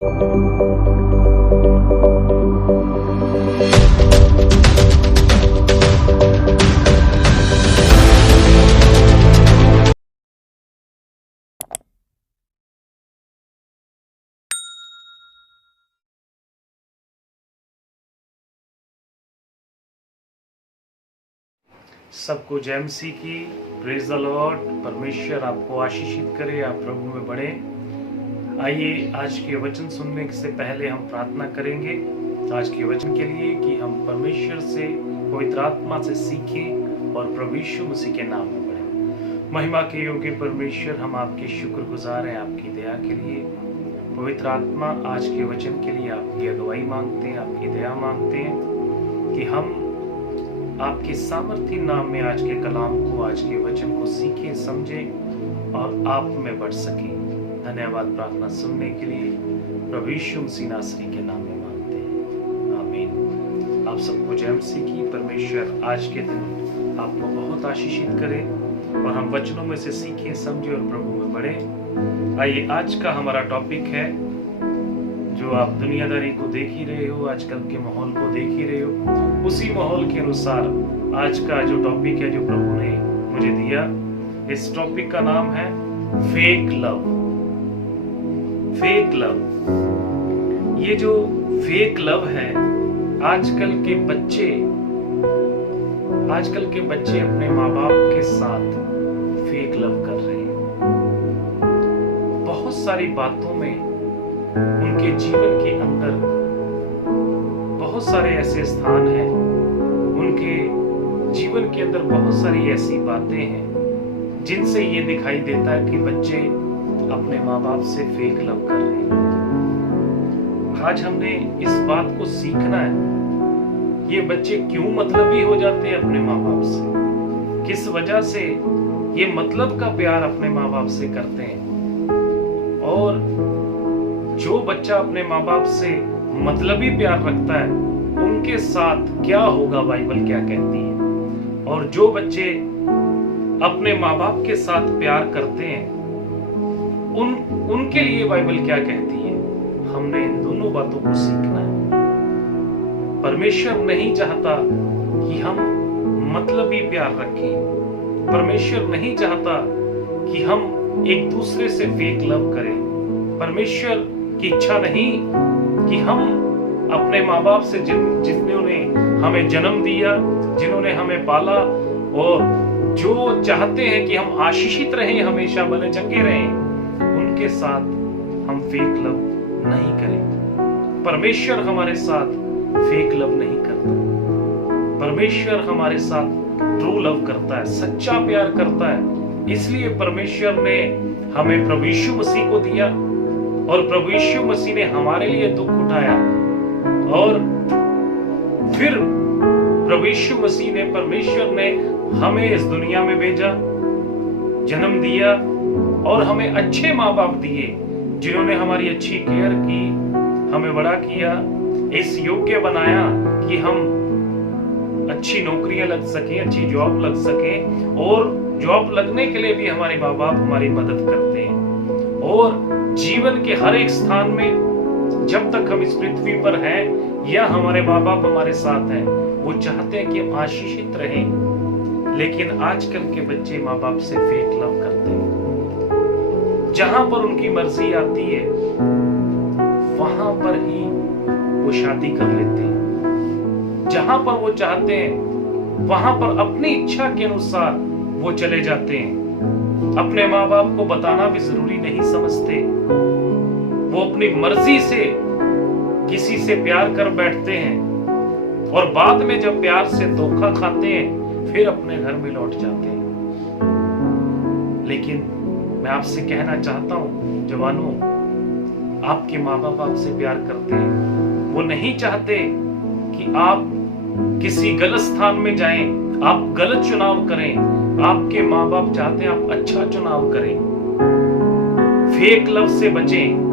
सबको जय मसीह की। Praise the Lord. परमेश्वर आपको आशीषित करे, आप प्रभु में बढ़े। आइए आज के वचन सुनने से पहले हम प्रार्थना करेंगे आज के वचन के लिए कि हम परमेश्वर से, पवित्र आत्मा से सीखें और प्रभु यीशु मसीह के नाम में बढ़े। महिमा के योग्य परमेश्वर, हम आपके शुक्रगुजार हैं आपकी दया के लिए। पवित्र आत्मा, आज के वचन के लिए आपकी अगुवाई मांगते हैं, आपकी दया मांगते हैं कि हम आपके सामर्थ्य नाम में आज के कलाम को, आज के वचन को सीखें, समझें और आप में बढ़ सकें। धन्यवाद प्रार्थना सुनने के लिए प्रभु यीशु मसीह नासरी के नाम में मांगते हैं, आमीन। आप सबको जय मसीह की। परमेश्वर आज के दिन आपको बहुत आशीषित करे और हम वचनों में से सीखें, समझें और प्रभु में बढ़े। आइए, आज का हमारा टॉपिक है, जो आप दुनियादारी को देख ही रहे हो, आजकल के माहौल को देख ही रहे हो, उसी माहौल के अनुसार आज का जो टॉपिक है, जो प्रभु ने मुझे दिया, इस टॉपिक का नाम है फेक लव। Fake love. ये जो फेक लव है, आजकल के बच्चे अपने माँ बाप के साथ फेक लव कर रहे हैं। बहुत सारी बातों में उनके जीवन के अंदर बहुत सारे ऐसे स्थान हैं, उनके जीवन के अंदर बहुत सारी ऐसी बातें हैं जिनसे ये दिखाई देता है कि बच्चे अपने माँ बाप से फेक लव कर रहे हैं। आज हमने इस बात को सीखना है, ये बच्चे क्यों मतलबी हो जाते हैं अपने माँ बाप से, किस वजह से ये मतलब का प्यार अपने माँ बाप से करते हैं, और जो बच्चा अपने माँ बाप से मतलबी प्यार रखता है उनके साथ क्या होगा, बाइबल क्या कहती है। और जो बच्चे अपने माँ बाप के साथ प्यार करते हैं उनके लिए बाइबल क्या कहती है। हमने इन दोनों बातों को सीखना है। परमेश्वर नहीं चाहता कि हम मतलबी प्यार रखें। परमेश्वर नहीं चाहता कि हम एक दूसरे से फेक लव करें। परमेश्वर की इच्छा नहीं कि हम अपने माँ बाप से, जिन्होंने हमें जन्म दिया, जिन्होंने हमें पाला और जो चाहते हैं कि हम आशीषित रहें, हमेशा बने चंगे रहें, उनके साथ हम फेक लव नहीं करें। परमेश्वर हमारे साथ फेक लव नहीं करता। परमेश्वर हमारे साथ ट्रू लव करता है, सच्चा प्यार करता है। इसलिए परमेश्वर ने हमें प्रभु यीशु मसीह को दिया और प्रभु यीशु मसीह ने हमारे लिए दुख उठाया, और फिर प्रभु यीशु मसीह ने, परमेश्वर ने हमें इस दुनिया में भेजा, जन्म दिया और हमें अच्छे माँ बाप दिए, जिन्होंने हमारी अच्छी केयर की, हमें बड़ा किया, इस योग्य बनाया कि हम अच्छी नौकरियां लग सकें, अच्छी जॉब लग सकें, और जॉब लगने के लिए भी हमारे माँ बाप हमारी मदद करते हैं। और जीवन के हर एक स्थान में, जब तक हम इस पृथ्वी पर हैं या हमारे माँ बाप हमारे साथ हैं, वो चाहते हैं कि हम आशीषित रहें। लेकिन आजकल के बच्चे माँ बाप से फेक लव करते हैं। जहां पर उनकी मर्जी आती है वहां पर ही वो शादी कर लेते हैं। जहां पर वो चाहते हैं वहां पर अपनी इच्छा के अनुसार वो चले जाते हैं। अपने माँ बाप को बताना भी जरूरी नहीं समझते। वो अपनी मर्जी से किसी से प्यार कर बैठते हैं और बाद में जब प्यार से धोखा खाते हैं फिर अपने घर में लौट जाते हैं। लेकिन मैं आपसे कहना चाहता हूं, जवानों, आपके माँ बाप आपसे प्यार करते हैं। वो नहीं चाहते कि आप किसी गलत स्थान में जाएं, आप गलत चुनाव करें। आपके माँ बाप चाहते हैं आप अच्छा चुनाव करें। फेक लव से बचें।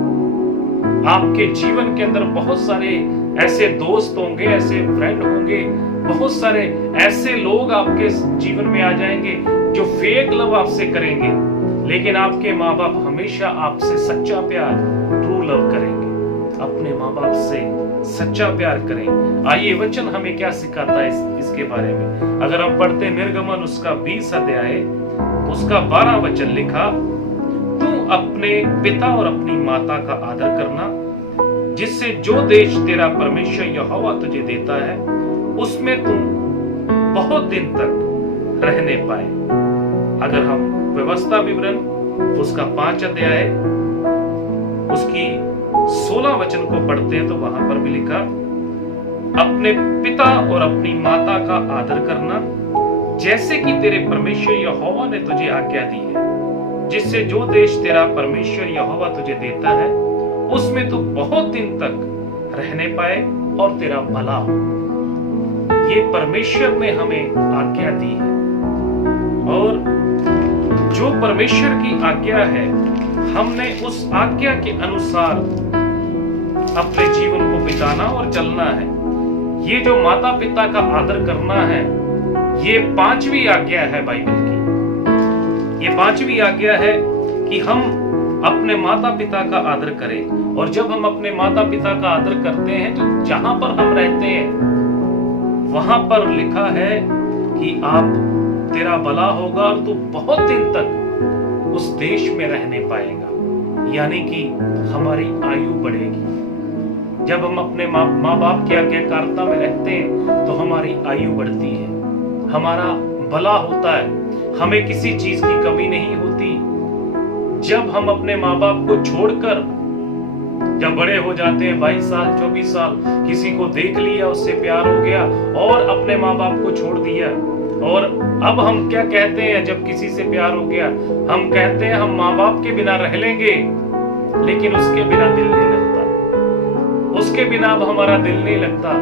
आपके जीवन के अंदर बहुत सारे ऐसे दोस्त होंगे, ऐसे फ्रेंड होंगे, बहुत सारे ऐसे लोग आपके जीवन में आ जाएंगे जो फेक लव आपसे करेंगे, लेकिन आपके माँ बाप हमेशा आपसे सच्चा प्यार, ट्रू लव करेंगे। अपने माँ बाप से सच्चा प्यार करें। आइए वचन हमें क्या सिखाता है इसके बारे में। अगर हम पढ़ते निर्गमन उसका 20 अध्याय उसका 12 वचन लिखा, तू अपने पिता और अपनी माता का आदर करना, जिससे जो देश तेरा परमेश्वर यहोवा तुझे देता है उसमें तुम बहुत दिन तक रहने पाए। अगर हम व्यवस्था विवरण उसका 5 अध्याय उसकी 16 वचन को पढ़ते हैं तो वहां पर भी लिखा, अपने पिता और अपनी माता का आदर करना, जैसे कि तेरे परमेश्वर यहोवा ने तुझे आज्ञा दी है, जिससे जो देश तेरा परमेश्वर यहोवा तुझे देता है उसमें तू बहुत दिन तक रहने पाए और तेरा भला हो। ये परमेश्वर ने हमें आज्ञा दी है, और जो परमेश्वर की आज्ञा है हमने उस आज्ञा के अनुसार अपने जीवन को बिताना और चलना है। ये जो माता पिता का आदर करना है, ये 5वीं आज्ञा है बाइबल की। ये 5वीं आज्ञा है कि हम अपने माता पिता का आदर करें। और जब हम अपने माता पिता का आदर करते हैं तो जहां पर हम रहते हैं वहां पर लिखा है कि आप तेरा भला होगा और तू बहुत दिन तक उस देश में रहने पाएगा, यानी कि हमारी आयु बढ़ेगी। जब हम अपने माँ बाप की आज्ञाकारिता में रहते हैं तो हमारी आयु बढ़ती है, हमारा भला होता है, हमें किसी चीज की कमी नहीं होती। जब हम अपने माँ बाप को छोड़कर जब बड़े हो जाते हैं 22 साल 24 साल, किसी को देख लिया उससे प्यार हो गया और अपने माँ बाप को छोड़ दिया, और अब हम क्या कहते हैं जब किसी से प्यार हो गया, हम कहते हैं हम माँ बाप के बिना रह लेंगे, लेकिन उसके बिना दिल नहीं लगता। उसके बिना अब हमारा दिल नहीं लगता।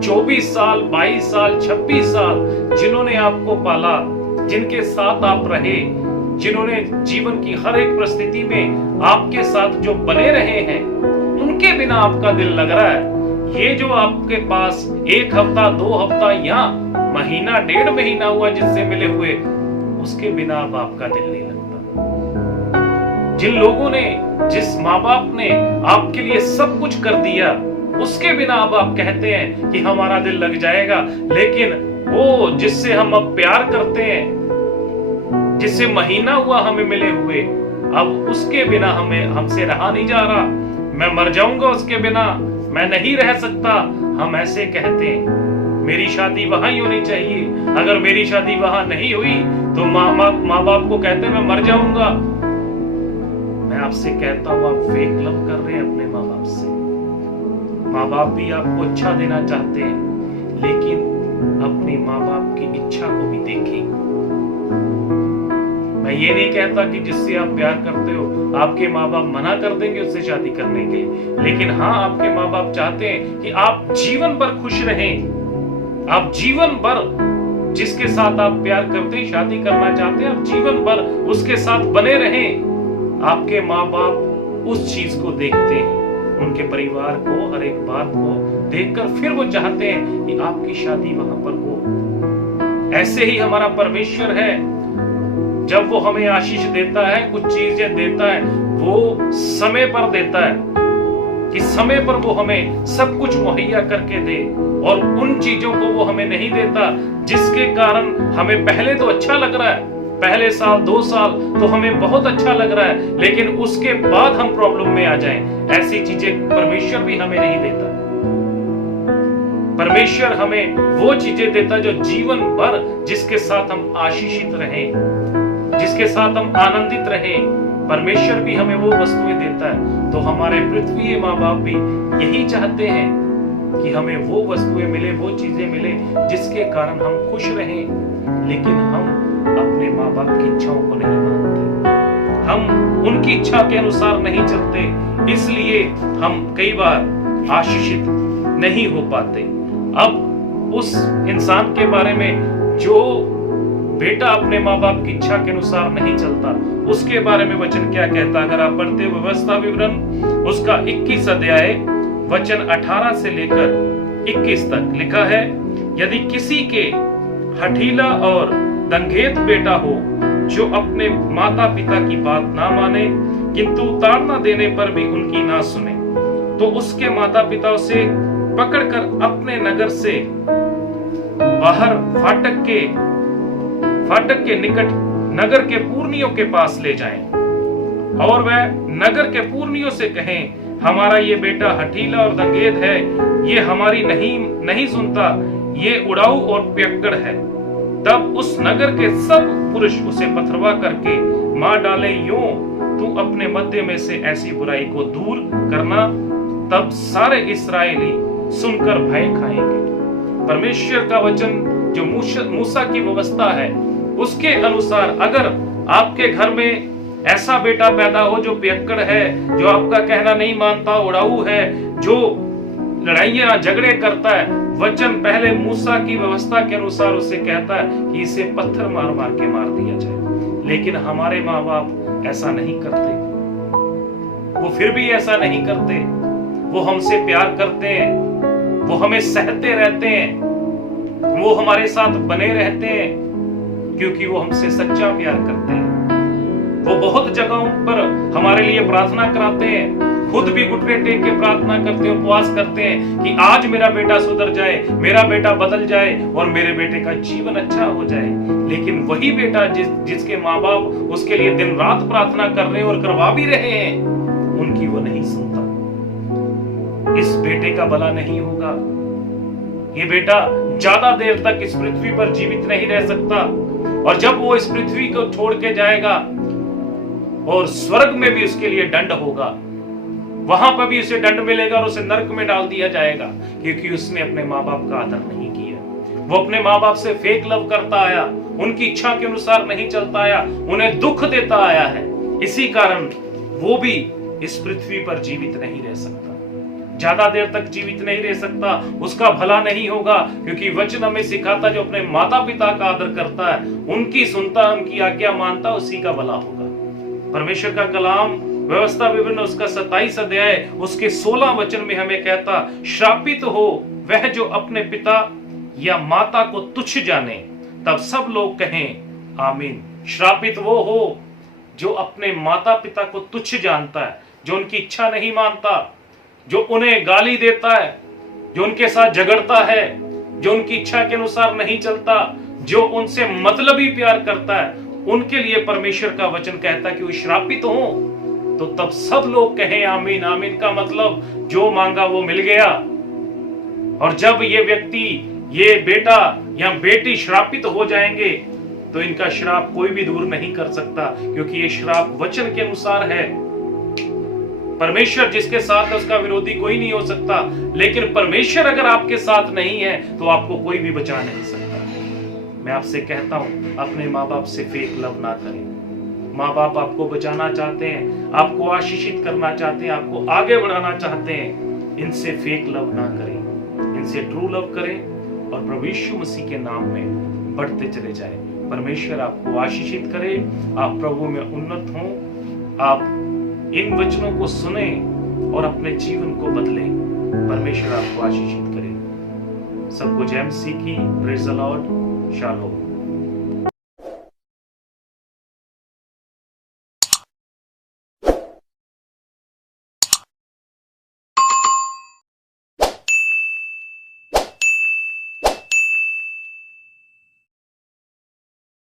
24 साल 22 साल 26 साल जिन्होंने आपको पाला, जिनके साथ आप रहे, जिन्होंने जीवन की हर एक परिस्थिति में आपके साथ जो बने रहे हैं, उनके बिना आपका दिल लग रहा है। ये जो आपके पास 1 हफ्ता 2 हफ्ता या महीना 1.5 महीना हुआ जिससे मिले हुए, उसके बिना अब आपका दिल नहीं लगता। जिन लोगों ने, जिस माँ बाप ने आपके लिए सब कुछ कर दिया, उसके बिना अब आप कहते हैं कि हमारा दिल लग जाएगा, लेकिन वो जिससे हम अब प्यार करते हैं, जिससे महीना हुआ हमें मिले हुए, अब उसके बिना हमसे रहा नहीं जा रहा। मैं मर जाऊंगा उसके बिना, मैं नहीं रह सकता। हम ऐसे कहते हैं मेरी शादी वहां ही होनी चाहिए, अगर मेरी शादी वहां नहीं हुई तो माँ बाप को कहते हैं मैं मर जाऊंगा। मैं आपसे कहता हूं आप फेक लव कर रहे हैं अपने माँ बाप से। माँ बाप भी आपको अच्छा देना चाहते हैं, लेकिन अपनी माँ बाप की इच्छा को भी देखें। मैं ये नहीं कहता कि जिससे आप प्यार करते हो आपके माँ बाप मना कर देंगे उससे शादी करने के लिए, लेकिन हाँ आपके माँ बाप चाहते हैं कि आप जीवन भर खुश रहें। आप जीवन भर जिसके साथ आप प्यार करते हैं, शादी करना चाहते हैं, आप जीवन भर उसके साथ बने रहें। आपके माँ बाप उस चीज को देखते हैं, उनके परिवार को, हर एक बात को देखकर फिर वो चाहते हैं कि आपकी शादी वहां पर हो। ऐसे ही हमारा परमेश्वर है, जब वो हमें आशीष देता है, कुछ चीजें देता है, वो समय पर देता है कि समय पर वो हमें सब कुछ मुहैया करके दे, और उन चीजों को वो हमें नहीं देता जिसके कारण हमें पहले तो अच्छा लग रहा है, पहले साल 2 साल तो हमें बहुत अच्छा लग रहा है, लेकिन उसके बाद हम प्रॉब्लम में आ जाएं। ऐसी चीजें परमेश्वर भी हमें नहीं देता। परमेश्वर हमें वो चीजें देता जो जीवन भर जिसके साथ हम आशीषित रहें, जिसके साथ हम आनंदित रहें। परमेश्वर भी हमें वो वस्तुएं देता है। तो हमारे पृथ्वी माँ बाप भी यही चाहते हैं कि हमें वो वस्तुएं मिले, वो चीजें मिले जिसके कारण हम खुश रहें, लेकिन हम अपने माँ बाप की इच्छाओं को नहीं मानते, हम उनकी इच्छा के अनुसार नहीं चलते, इसलिए हम कई बार आशीषित नहीं हो पाते। अब उस इंसान के बारे में जो बेटा अपने माँ बाप की इच्छा के अनुसार नहीं चलता, उसके बारे में वचन क्या कहता। अगर आप पढ़ते व्यवस्था विवरण उसका 21 अध्याय वचन 18 से लेकर 21 तक लिखा है, यदि किसी के हठीला और दंगेत बेटा हो जो अपने माता पिता की बात ना माने, किंतु ताड़ना देने पर भी उनकी ना सुने, तो उसके माता पिता उसे पकड़कर अपने नगर से बाहर फाटक के निकट नगर के पुरनियों के पास ले जाएं और वह नगर के पुरनियों से कहें, हमारा ये बेटा हठीला और दंगेद है, ये हमारी नहीं सुनता, ये उड़ाऊ और पियक्कड़ है। तब उस नगर के सब पुरुष उसे पथरवा करके मार डाले। यूं तू अपने मध्य में से ऐसी बुराई को दूर करना, तब सारे इस्राएली सुनकर भय खाएंगे। परमेश्वर का वचन जो मूसा की व्यवस्था है उसके अनुसार अगर आपके घर में ऐसा बेटा पैदा हो जो पियक्कड़ है, जो आपका कहना नहीं मानता, उड़ाऊ है, जो लड़ाइयां झगड़े करता है, वचन पहले मूसा की व्यवस्था के अनुसार उसे कहता है कि इसे पत्थर मार मार के मार दिया जाए। लेकिन हमारे माँ बाप ऐसा नहीं करते, वो फिर भी ऐसा नहीं करते। वो हमसे प्यार करते हैं, वो हमें सहते रहते हैं, वो हमारे साथ बने रहते हैं क्योंकि वो हमसे सच्चा प्यार करते हैं। वो बहुत जगहों पर हमारे लिए प्रार्थना कराते हैं, खुद भी घुटने टेक के प्रार्थना करते हैं, उपवास करते हैं कि आज मेरा बेटा सुधर जाए, मेरा बेटा बदल जाए और मेरे बेटे का जीवन अच्छा हो जाए। लेकिन वही बेटा जिसके माँ बाप उसके लिए दिन रात प्रार्थना कर रहे हैं और करवा भी रहे हैं, उनकी वो नहीं सुनता। इस बेटे का भला नहीं होगा। ये बेटा ज्यादा देर तक इस पृथ्वी पर जीवित नहीं रह सकता और जब वो इस पृथ्वी को छोड़ के जाएगा और स्वर्ग में भी उसके लिए दंड होगा, वहां पर भी उसे दंड मिलेगा और उसे नरक में डाल दिया जाएगा क्योंकि उसने अपने माँ बाप का आदर नहीं किया। वो अपने माँ बाप से फेक लव करता आया, उनकी इच्छा के अनुसार नहीं चलता आया, उन्हें दुख देता आया है। इसी कारण वो भी इस पृथ्वी पर जीवित नहीं रह सकता, ज्यादा देर तक जीवित नहीं रह सकता, उसका भला नहीं होगा क्योंकि वचन हमें सिखाता जो अपने माता पिता का आदर करता है, उनकी सुनता, उनकी आज्ञा मानता, उसी का भला होगा। परमेश्वर का कलाम व्यवस्था विवरण उसका 27 अध्याय उसके 16 वचन में हमें कहता, श्रापित हो वह जो अपने पिता या माता को तुच्छ जाने। तब सब लोग कहें आमीन। श्रापित वो हो जो अपने माता पिता को तुच्छ जानता है, जो उनकी इच्छा नहीं मानता, जो उन्हें गाली देता है, जो उनके साथ झगड़ता है, जो उनकी इच्छा के अनुसार नहीं चलता, जो उनसे मतलबी प्यार करता है, उनके लिए परमेश्वर का वचन कहता है कि वो श्रापित हो। तो तब सब लोग कहें आमीन। आमीन का मतलब जो मांगा वो मिल गया। और जब ये व्यक्ति, ये बेटा या बेटी श्रापित हो जाएंगे तो इनका श्राप कोई भी दूर नहीं कर सकता क्योंकि ये श्राप वचन के अनुसार है। परमेश्वर जिसके साथ है उसका विरोधी कोई नहीं हो सकता, लेकिन परमेश्वर अगर आपके साथ नहीं है तो आपको कोई भी बचा नहीं सकता। मैं आपसे कहता हूं, अपने माँ बाप से फेक लव ना करें। माँ बाप आपको बचाना चाहते हैं, आपको आशीषित करना चाहते हैं, आपको आगे बढ़ाना चाहते हैं। इनसे फेक लव ना करें, इनसे ट्रू लव करें और प्रभु यीशु मसीह के नाम में बढ़ते चले जाएं। परमेश्वर आपको आशीषित करे, आप प्रभु में उन्नत हों, आप इन वचनों को सुने और अपने जीवन को बदलें। परमेश्वर आपको आशीषित करे। सबको जय मसीह की। Praise the Lord. शालोम।